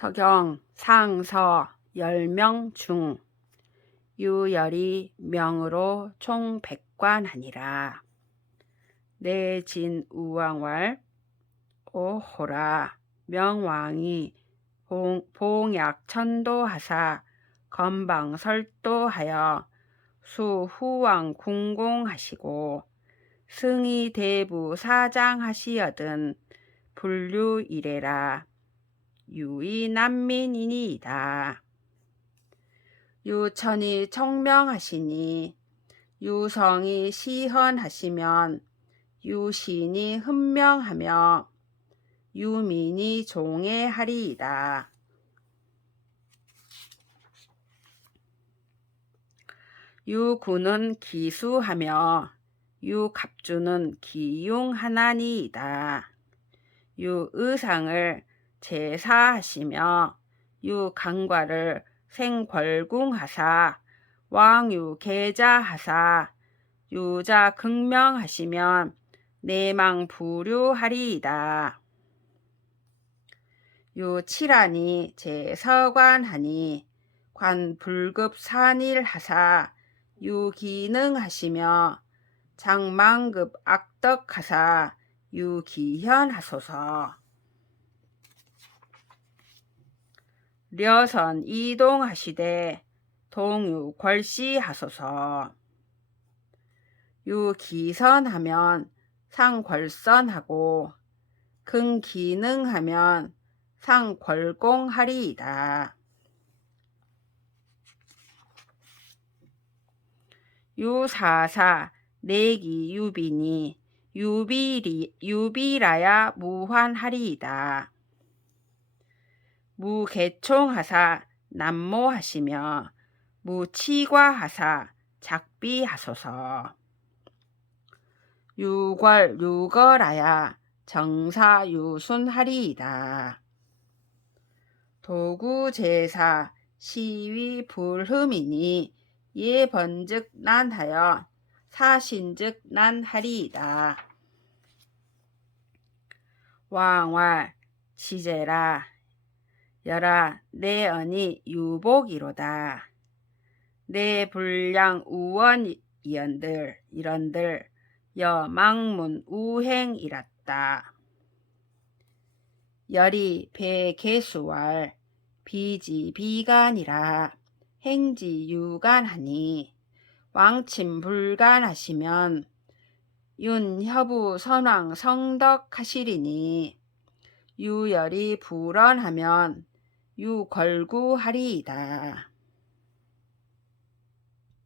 서경 상서 열명 중. 유열이 명으로 총 백관하니라. 내진 우왕왈. 오호라 명왕이 봉, 봉약 천도하사 건방설도하여 수후왕 궁공하시고 승이 대부 사장하시어든 불류 이래라 유이 난민이니이다. 유천이 청명하시니 유성이 시헌하시면 유신이 훈명하며 유민이 종애하리이다. 유구는 기수하며 유갑주는 기용하나니이다. 유의상을 제사하시며 유강과를 생궐궁하사 왕유 계자하사 유자 극명하시면 내망 부류하리이다. 유칠하니 제서관하니 관불급산일하사 유기능하시며 장망급 악덕하사 유기현하소서. 려선 이동하시되 동유 궐시하소서. 유기선하면 상궐선하고 근기능하면 상궐공하리이다. 유사사 내기 유비니 유비리 유비라야 무환하리이다. 무개총하사 남모하시며 무치과하사 작비하소서. 유궐 유걸하야 정사유순하리이다. 도구제사 시위 불흠이니 예 번즉 난하여 사신즉 난하리이다. 왕왈 지제라 여라 내 언이 유복이로다. 내 불량 우원 이언들 이런들 여망문 우행이랐다. 열이 배개수왈 비지 비간이라 행지 유간하니 왕침 불간하시면 윤협우 선왕 성덕하시리니 유열이 불언하면 유걸구하리이다.